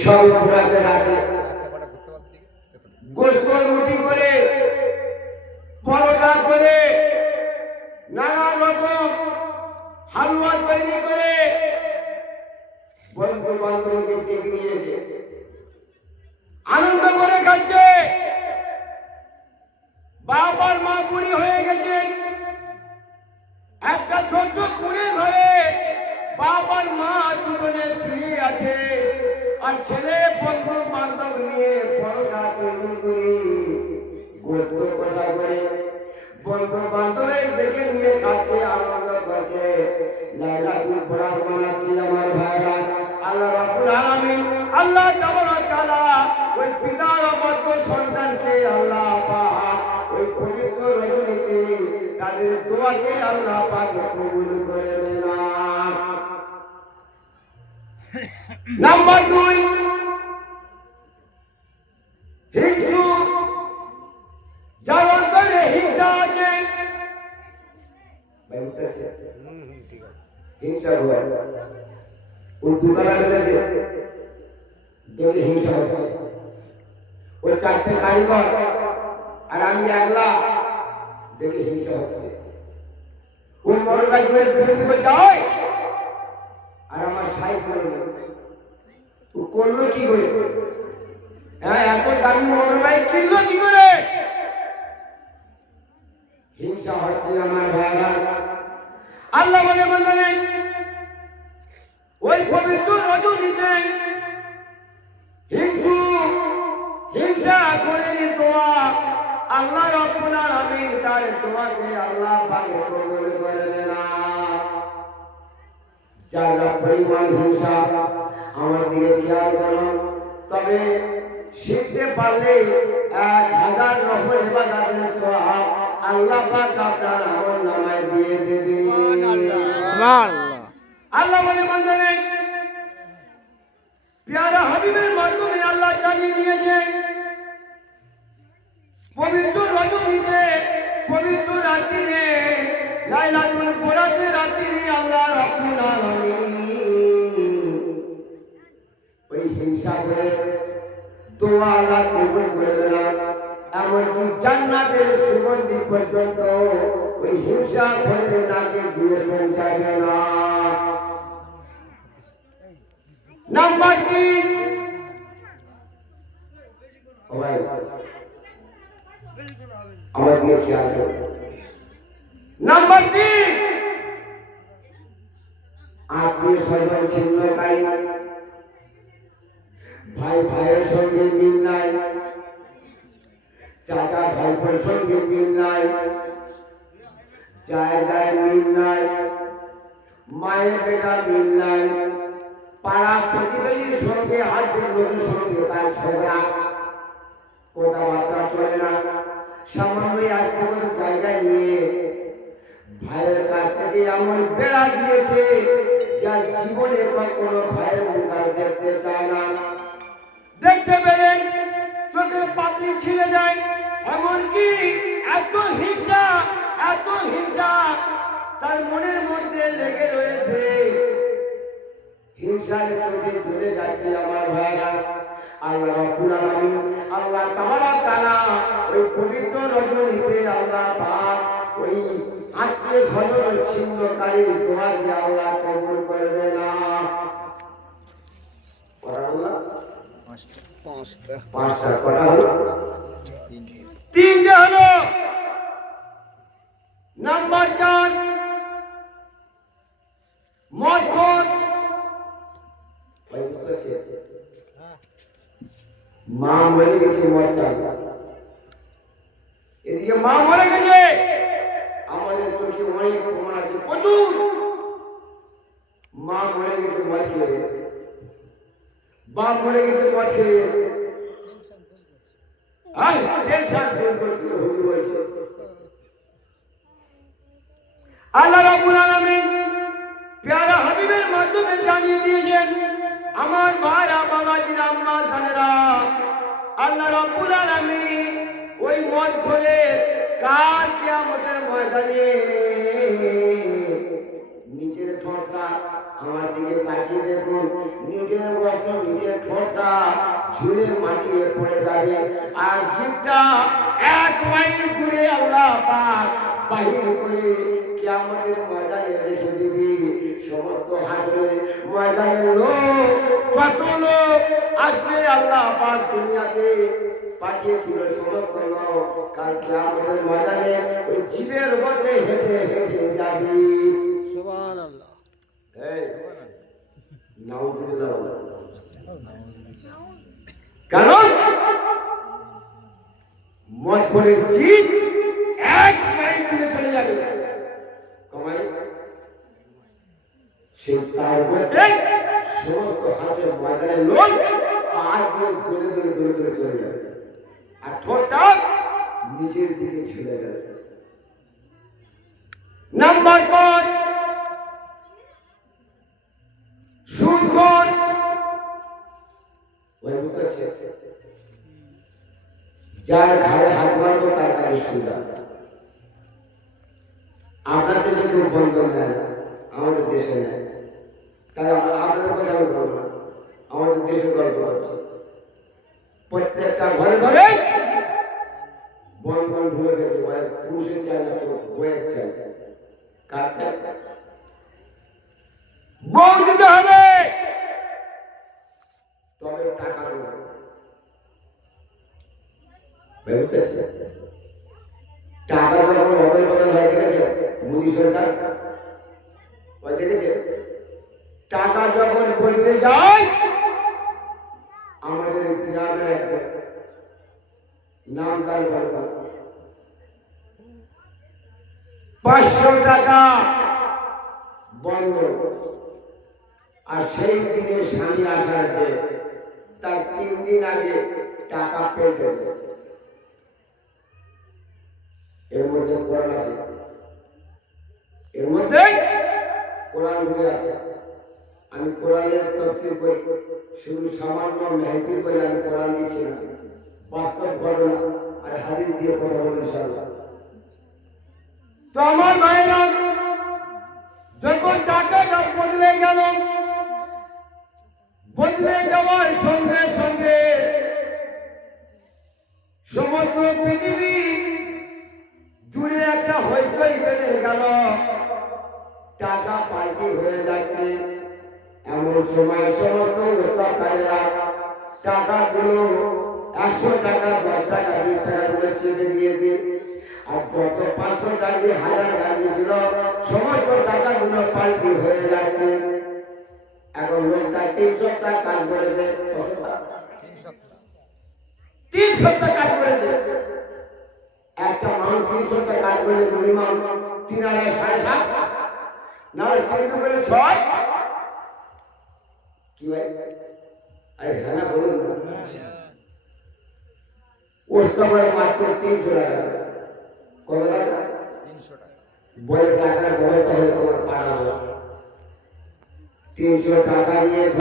সবে পুরাতে রাখে গোস্ত রুটি করে, পরোটা করে, নানা রকম হালুয়া তৈরি করে, বন্ধু বান্ধবকে ডেকে নিয়েছে আনন্দ করে খাচ্ছে। বাবার মা বুড়ি হয়ে গেছে। একটা ছোট্ট কুড়ে ঘরে বাবার মা দুজনে শুয়ে আছে। আর ছেলে বন্ধু বান্ধব নিয়ে পরোটা তৈরি করে। গোস্ত কষা করে। বন্ধু বান্ধবের দেখে নিয়ে খাচ্ছে, আনন্দ করছে। লাইলা, তুই পরাত বানাচ্ছি আমার ভাইরা। আল্লাহ রাব্বুল আলামিন, আল্লাহ তাবারক তাআলা ওই পিতার অবাধ্য সন্তানকে আল্লাহ পাক, ওই পবিত্র রজনীতে তাদের দোয়াকে আল্লাহ পাক কবুল করে নাম্বার দুই হিংসু যার অন্তরে হিংসা আছে? হিংসা ভয়। ওই দুতলা বেঁধেছে দেখলে হিংসা হচ্ছে। ওই চারটে কারিগর আর আমি একলা। দেখে হিংসা হচ্ছে। ওই মরটা জুড়ে দূরে যায়। আর আমার সাই করে করল কি করে? হ্যাঁ এত দামি মোটর বাইক কিনলো কি করে? হিংসা হচ্ছে আমার ভাইরা। আল্লাহ বলে, বন্ধ নেই ওই পবিত্র রজনীতে হিংসু, হিংসা করে দোয়া। আল্লাহ রব্বুল আলামিন তার দোয়াকে আল্লাহ পাকে কবুল করে না যারা পরিমাণ হিংসা আমার দিকে খেয়াল করো। তবে শিখতে পারলে এক হাজার নফল ইবাদতের সওয়াব আল্লাহ পাক আপনার আমল নামায় দিয়ে দেবে। আল্লাহ বলে বন্ধনে পেয়ারা হাবিবের মাধ্যমে আল্লাহ জানিয়ে দিয়েছে। পবিত্র রজনীতে পবিত্র রাত্রিরে লাইলাতুল বরাতে রাত্রিরে আল্লাহ রাব্বুল আলামিন করে দোয়া আল্লাহ কবুল করে দিলাম এমনকি জান্নাতের সুগন্ধি পর্যন্ত ওই হিংসা করে নাকে গিয়ে পৌঁছাবে না নাম্বার তিন। আমার দিকে খেয়াল নাম্বার তিন। আত্মীয় স্বজন, ছিন্নকারী ভাই ভাইয়ের সঙ্গে মিল নাই। চাচা ভাইপোর সঙ্গে মিল নাই। জায়গায় মিল নাই। মায়ের বেটা মিল নাই। পাড়া প্রতিবেশীর সঙ্গে আর্থিক লোকের সঙ্গে তার ঝগড়া। কথাবার্তা চলে না। সামান্য এক পকেট জায়গায় নিয়ে ভাইয়ের কাছ থেকে এমন বেড়া দিয়েছে, যার জীবনে কখনো ভাইয়ের মুখ দেখতে চায় না। দেখতে পেলেন চোখের পাপড়ি ছিঁড়ে যায়। এমনকি এত হিংসা এত হিংসা তার মনের মধ্যে লেগে রয়েছে। হিংসার চোখে চলে যাচ্ছে আমার ভাইরা। আল্লাহ রাব্বুল আলামিন, আল্লাহ তাআলা তাআলা ওই পবিত্র রজনীতে আল্লাহ পাক ওই আত্মীয় স্বজন ছিন্নকারী দোয়া দিয়ে আল্লাহ করে দেন আল্লাহ পাঁচটা। কটা হলো? তিনটে হলো নাম্বার চার মদখোর? মা মরে গেছে মদ চাল এদিকে মা মরে গেছে। আমাদের চোখে অনেক প্রমাণ আছে। প্রচুর। মা মরে গেছে মদ খেয়ে গেছে। বাপ মরে গেছে গেছে। আই টেনশন দূর করতে হুজুর বলছে। আল্লাহ মাধ্যমে জানিয়ে দিয়েছেন, আমার ভাইরা বাবাজির আম্মা, জানেরা, আল্লাহ রাব্বুল আলামিন ওই মদ খোলে কার কিয়ামতের ময়দানে নিজের ঠোঁটটা আমার দিকে তাকিয়ে দেখুন। নিজের বস্ত্র নিজের ঠোঁটটা ঝুলে মাটিয়ে পড়ে যাবে। আর জিভটা এক মাইল দূরে আল্লাহ পাক বাহির করে কে আমাদের ময়দানে রেখে দিবি। সমস্ত হাসরে ময়দানের লোক যত লোক আসবে আল্লাহ পাক দুনিয়াতে পাঠিয়েছিল সমস্ত লোক কালকে আমাদের ময়দানে ওই জীবের মধ্যে হেঁটে হেঁটে যাবি। সুবহানাল্লাহ। এই, কারণ মধ্যরের জিত এক চলে যাবে। কমাই। তার মধ্যে চলে যাবে। আর নিচের দিকে ঝুলে যাবে। নাম্বার পাঁচ। যার ঘাড়ে হাত মারবো তার কাছে সুদ আছে। আপনার দেশে কেউ বন্ধন নেয় আমাদের দেশে নেয় আমরা- আপনাদের কথা আমি বলব না আমাদের দেশের গল্প হচ্ছে। প্রত্যেকটা ঘরে ঘরে বন্ধন ঢুকে গেছে মানে পুরুষের চাই না তো বইয়ের চাই কার চাই বউ দিতে হবে তবে টাকা দেবো পাঁচশো টাকা বন্ধ আর সেই দিনে স্বামী আসার তার তিন দিন আগে টাকা পেয়ে গেছে। এর মধ্যে কোরআন আছে। এর মধ্যে কোরআন ঢুকে আছে। আমি কোরআনের তফসিল করি। শুধু সামান্য মেহফিল করে আমি কোরআন দিচ্ছি না। বাস্তব ঘটনা আর হাদিস দিয়ে কথা বলব ইনশাআল্লাহ। তো আমার ভাইরা যখন টাকাটা বদলে গেল সময় সমস্ত উৎসবকারীরা টাকাগুলো একশো টাকা, দশ টাকা, বিশ টাকা করে চেপে দিয়েছে। আর যত পাঁচশো টাকা হাজার গাড়ি ছিল, সমস্ত টাকাগুলো পাল্টি হয়ে যাচ্ছে। এখন লোকটা তিন সপ্তাহ কাজ করেছে? তিন সপ্তাহ কাজ করেছে। একটা মানুষ তিন সপ্তাহ কাজ করলে মিনিমাম তিন হাজার সাড়ে সাত না তিন করে ছয়। কি ভাই আরে হ্যাঁ না বলুন না ওস্তবের মাত্র তিনশো টাকা কত টাকা তিনশো টাকা বলে টাকার বলে তাহলে তোমার পাড়া তিনশো টাকা নিয়ে